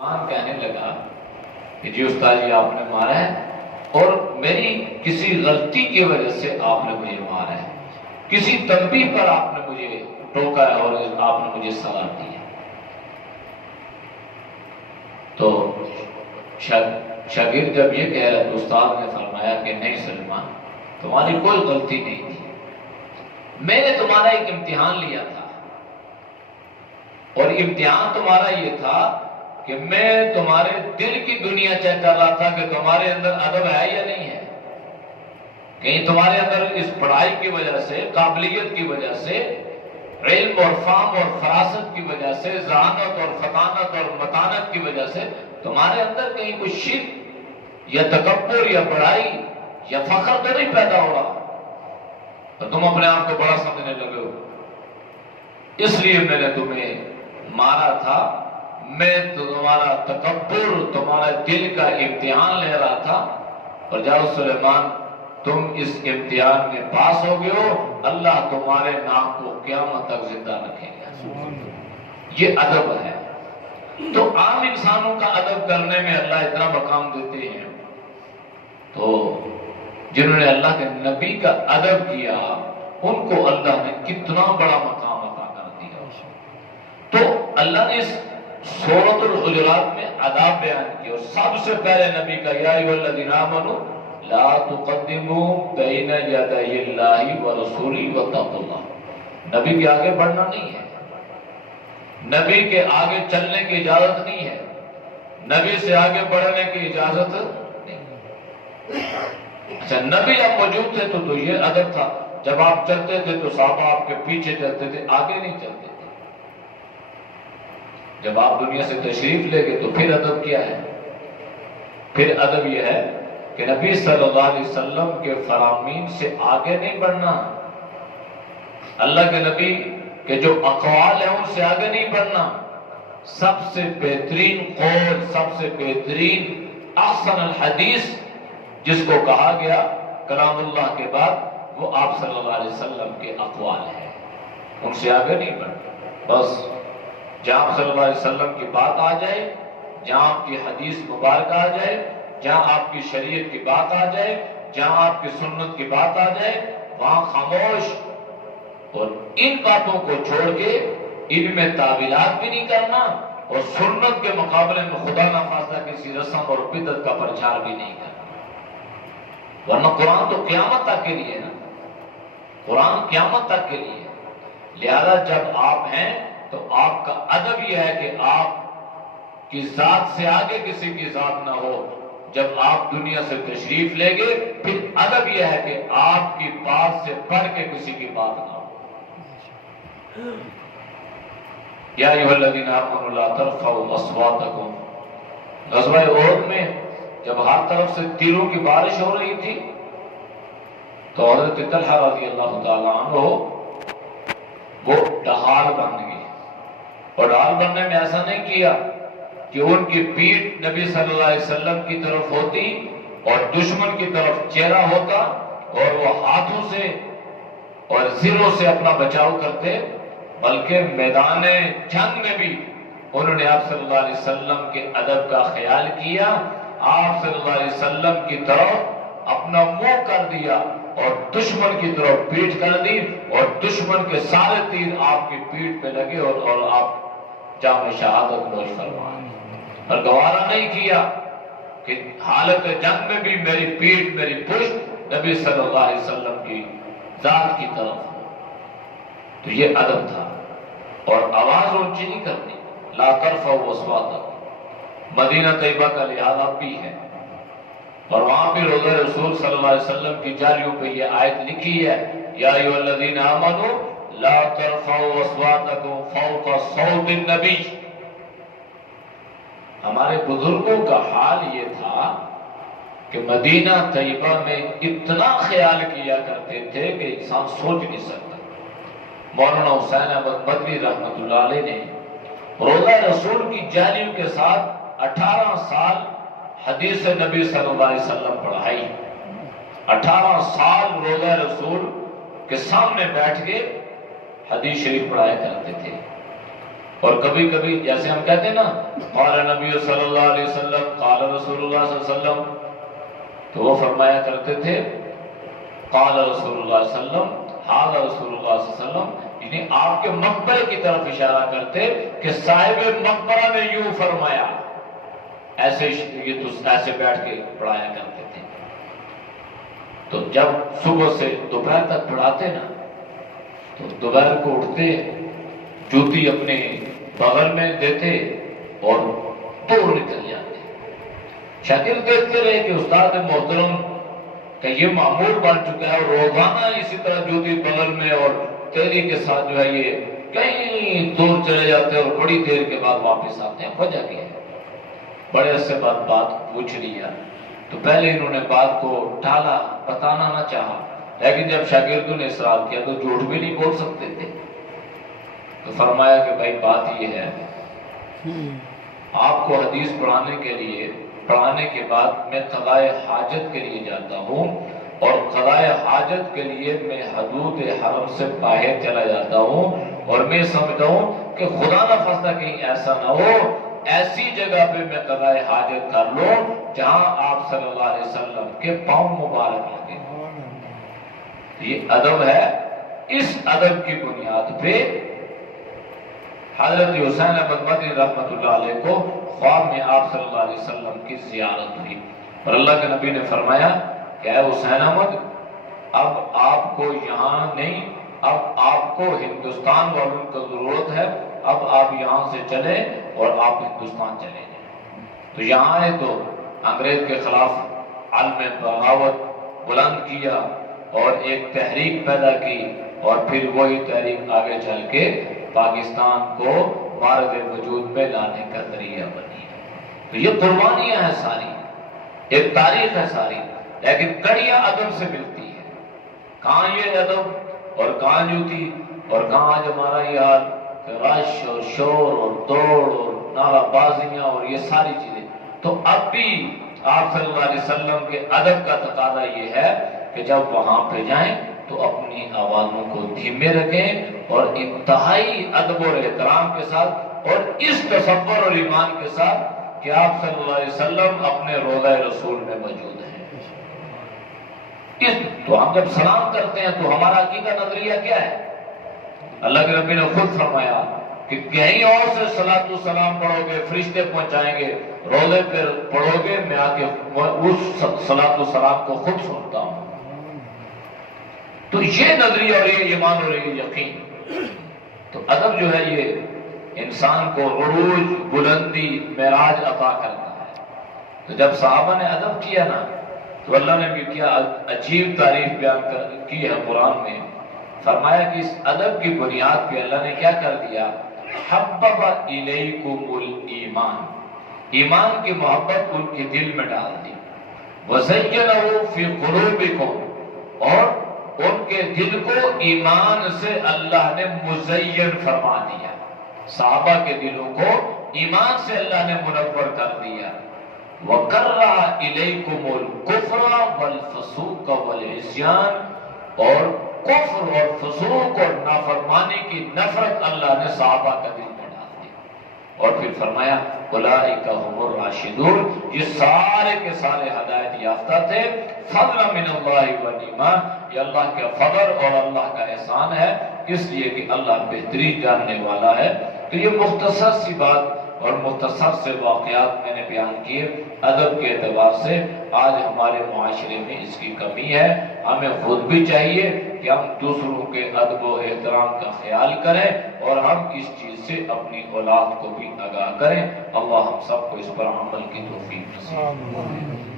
کہنے لگا کہ جی استاد جی آپ نے مارا ہے اور میری کسی غلطی کی وجہ سے آپ نے مجھے مارا ہے، کسی تنبیہ پر آپ نے مجھے ٹوکا ہے اور آپ نے مجھے سلام دی ہے۔ تو شاگرد جب یہ کہہ رہا تو استاد نے فرمایا کہ نہیں سلمان، تمہاری کوئی غلطی نہیں تھی، میں نے تمہارا ایک امتحان لیا تھا اور امتحان تمہارا یہ تھا کہ میں تمہارے دل کی دنیا چیک کر رہا تھا کہ تمہارے اندر ادب ہے یا نہیں ہے، کہیں تمہارے اندر اس پڑھائی کی وجہ سے، قابلیت کی وجہ سے، علم اور فہم اور فراست کی وجہ سے، ذہانت اور فطانت اور متانت کی وجہ سے تمہارے اندر کہیں کوئی شرک یا تکبر یا بڑائی یا فخر تو نہیں پیدا ہو رہا تو تم اپنے آپ کو بڑا سمجھنے لگے ہو، اس لیے میں نے تمہیں مارا تھا۔ میں تمہارا تکبر، تمہارا دل کا امتحان لے رہا تھا، اور جاؤ سلیمان تم اس امتحان میں پاس ہو گئے ہو، اللہ تمہارے نام کو قیامت تک زندہ رکھے گا۔ یہ ادب ہے۔ تو عام انسانوں کا ادب کرنے میں اللہ اتنا مقام دیتے ہیں، تو جنہوں نے اللہ کے نبی کا ادب کیا ان کو اللہ نے کتنا بڑا مقام عطا کر دیا۔ تو اللہ نے اس سورۃ الحجرات میں آداب بیان کی، اور سب سے پہلے نبی کا یا ایھا الذین آمنوا لا تقدموا بین یدی اللہ ورسولہ واتقوا اللہ۔ نبی کے آگے بڑھنا نہیں ہے، نبی کے آگے چلنے کی اجازت نہیں ہے، نبی سے آگے بڑھنے کی اجازت نہیں۔ اچھا، نبی جب موجود تھے تو یہ ادب تھا، جب آپ چلتے تھے تو صحابہ آپ کے پیچھے چلتے تھے، آگے نہیں چلتے تھے۔ جب آپ دنیا سے تشریف لے گئے تو پھر ادب کیا ہے؟ پھر ادب یہ ہے کہ نبی صلی اللہ علیہ وسلم کے فرامین سے آگے نہیں بڑھنا، اللہ کے نبی کے جو اقوال ہیں ان سے آگے نہیں بڑھنا۔ سب سے بہترین قول، سب سے بہترین احسن الحدیث جس کو کہا گیا کلام اللہ کے بعد، وہ آپ صلی اللہ علیہ وسلم کے اقوال ہیں، ان سے آگے نہیں بڑھنا۔ بس جہاں صلی اللہ علیہ وسلم کی بات آ جائے، جہاں آپ کی حدیث مبارکہ آ جائے، جہاں آپ کی شریعت کی بات آ جائے، جہاں آپ کی سنت کی بات آ جائے، وہاں خاموش، اور ان باتوں کو چھوڑ کے ان میں تعویلات بھی نہیں کرنا، اور سنت کے مقابلے میں خدا نخواستہ کسی رسم اور بدعت کا پرچار بھی نہیں کرنا، ورنہ قرآن تو قیامت تک کے لیے ہے نا، قرآن قیامت تک کے لیے ہے۔ لہذا جب آپ ہیں تو آپ کا ادب یہ ہے کہ آپ کی ذات سے آگے کسی کی ذات نہ ہو۔ جب آپ دنیا سے تشریف لے گئے پھر ادب یہ ہے کہ آپ کی بات سے بڑھ کے کسی کی بات نہ ہو۔ یا ایھا الذین آمنوا لا ترفعوا اصواتکم، غزوہ احد میں جب ہر طرف سے تیروں کی بارش ہو رہی تھی تو حضرت طلحہ رضی اللہ تعالی عنہ وہ ڈھال بن گئے، اور ڈھال بننے میں ایسا نہیں کیا کہ ان کی پیٹھ نبی صلی اللہ علیہ وسلم کی طرف ہوتی اور دشمن کی طرف چہرہ ہوتا، اور وہ ہاتھوں سے اور زروں سے اپنا بچاؤ کرتے، بلکہ میدان جنگ میں بھی انہوں نے آپ صلی اللہ علیہ وسلم کے ادب کا خیال کیا، آپ صلی اللہ علیہ وسلم کی طرف اپنا منہ کر دیا اور دشمن کی طرف پیٹھ کر دی، اور دشمن کے سارے تیر آپ کی پیٹھ پہ لگے اور آپ جام شہادت نوش فرمائے، اور گوارا نہیں کیا کہ حالت جنگ میں بھی میری پیٹھ، میری پشت نبی صلی اللہ علیہ وسلم کی ذات کی طرف ہو۔ تو یہ ادب تھا، اور آواز اونچی نہیں کرنی، لا ترفعوا اصواتکم۔ مدینہ طیبہ کا لحاظ اب بھی ہے، اور وہاں بھی روضہ رسول صلی اللہ علیہ وسلم کی جالیوں پہ یہ آیت لکھی ہے، یا ایھا الذین آمنوا لا ترفعوا اصواتکم فوق صوت النبی۔ ہمارے بزرگوں کا حال یہ تھا کہ مدینہ طیبہ میں اتنا خیال کیا کرتے تھے کہ انسان سوچ نہیں سکتا۔ مولانا حسین احمد مدنی رحمۃ اللہ علیہ نے روضہ رسول کی جالیوں کے ساتھ 18 سال حدیث نبی صلی اللہ علیہ وسلم پڑھائی، 18 سال روضہ رسول کے سامنے بیٹھ کے حدیث شریف پڑھایا کرتے تھے۔ اور کبھی کبھی جیسے ہم کہتے ہیں نا قال نبی صلی اللہ علیہ وسلم قال رسول اللہ صلی اللہ علیہ وسلم، تو وہ فرمایا کرتے تھے قال رسول اللہ صلی اللہ علیہ وسلم ھذا رسول اللہ صلی اللہ علیہ وسلم، یعنی آپ کے مقبرے کی طرف اشارہ کرتے کہ صاحب مقبرہ نے یوں فرمایا، ایسے یہ تو ایسے بیٹھ کے پڑھایا کرتے تھے۔ تو جب صبح سے دوپہر تک پڑھاتے نا تو دوپہر کو اٹھتے، جوتی اپنے بغل میں دیتے اور دور نکل جاتے۔ شاگرد دیکھتے رہے کہ استاد محترم کہ یہ معمول بن چکا ہے، اور روزانہ اسی طرح جوتی بغل میں اور تیری کے ساتھ جو ہے یہ کہیں دور چلے جاتے ہیں اور بڑی دیر کے بعد واپس آتے ہیں، وجہ کیا ہے؟ بڑے عرصے بعد بات پوچھ لیا تو پہلے انہوں نے بات کو ٹالا، بتانا نہ چاہا، لیکن جب شاگردوں نے اصرار کیا تو جھوٹ بھی نہیں بول سکتے تھے۔ تو فرمایا کہ بھائی بات یہ ہے، آپ کو حدیث پڑھانے کے بعد میں قضائے حاجت کے لیے جاتا ہوں، اور قضائے حاجت کے لیے میں حدود حرم سے باہر چلا جاتا ہوں، اور میں سمجھتا ہوں کہ خدا نہ خواستہ کہیں ایسا نہ ہو ایسی جگہ پہ میں قضائے حاجت کر لوں جہاں آپ صلی اللہ علیہ وسلم کے پاؤں مبارک لگے۔ یہ ادب ہے، اس ادب کی بنیاد پہ حضرت حسین احمد مدنی رحمۃ اللہ علیہ کو خواب میں آپ صلی اللہ علیہ وسلم کی زیارت ہوئی، اور اللہ کے نبی نے فرمایا کہ اے حسین احمد، اب آپ کو یہاں نہیں، اب آپ کو ہندوستان والوں کی ضرورت ہے، اب آپ یہاں سے چلیں اور آپ ہندوستان چلے جائیں۔ تو یہاں آئے تو انگریز کے خلاف علم بغاوت بلند کیا اور ایک تحریک پیدا کی، اور پھر وہی تحریک آگے چل کے پاکستان کو مارد وجود میں لانے کا ذریعہ بنی۔ تو یہ قربانیاں ہیں ساری، ایک تاریخ ہے ساری، لیکن کڑیاں ادب سے ملتی ہے۔ کہاں یہ ادب اور کہاں جوتی، اور کہاں آج ہمارا یہ حال کہ رش اور شور اور دوڑ اور نعرہ بازیاں اور یہ ساری چیزیں۔ تو اب بھی آپ صلی اللہ علیہ وسلم کے ادب کا تقاضا یہ ہے کہ جب وہاں پہ جائیں تو اپنی آوازوں کو دھیمے رکھیں اور انتہائی ادب اور احترام کے ساتھ، اور اس تصور اور ایمان کے ساتھ کہ آپ صلی اللہ علیہ وسلم اپنے روضہ رسول میں موجود ہیں۔ تو ہم جب سلام کرتے ہیں تو ہمارا عقیدہ نظریہ کیا ہے؟ اللہ کے نبی نے خود فرمایا کہ کہیں اور سے صلاۃ و سلام پڑھو گے فرشتے پہنچائیں گے، روضے پر پڑھو گے میں آ کے اس صلاۃ و سلام کو خود سنتا ہوں۔ تو یہ نظریہ اور یہ ایمان اور یہ یقین، تو ادب جو ہے یہ انسان کو عروج، بلندی، معراج عطا کرتا ہے۔ تو جب صحابہ نے ادب کیا نا تو اللہ نے بھی کیا عجیب تعریف بیان کی ہے قرآن میں، فرمایا کہ اس ادب کی بنیاد پہ اللہ نے کیا کر دیا، حبب الیکم الایمان، ایمان کی محبت ان کے دل میں ڈال دی، وزینہ فی قلوبکم، اور ان کے دل کو ایمان سے اللہ نے مزین فرما دیا، صحابہ کے دلوں کو ایمان سے اللہ نے منور کر دیا۔ وَكَرَّهَ إِلَيْكُمُ الْكُفْرَ وَالْفُسُوقَ وَالْعِصْيَانَ، اور کفر اور فسوق اور نافرمانی کی نفرت اللہ نے صحابہ کا دل میں ڈال دی، اور پھر فرمایا اولئک هم الراشدون، یہ سارے کے سارے ہدایت یافتہ تھے، فضلا من اللہ ونعما، یہ اللہ کا فضل اور اللہ کا احسان ہے، اس لیے کہ اللہ بہترین جاننے والا ہے۔ تو یہ مختصر سی بات اور مختصر سے واقعات میں نے بیان کیے ادب کے اعتبار سے۔ آج ہمارے معاشرے میں اس کی کمی ہے، ہمیں خود بھی چاہیے کہ ہم دوسروں کے ادب و احترام کا خیال کریں، اور ہم اس چیز سے اپنی اولاد کو بھی آگاہ کریں۔ اللہ ہم سب کو اس پر عمل کی توفیق نصیب فرمائے۔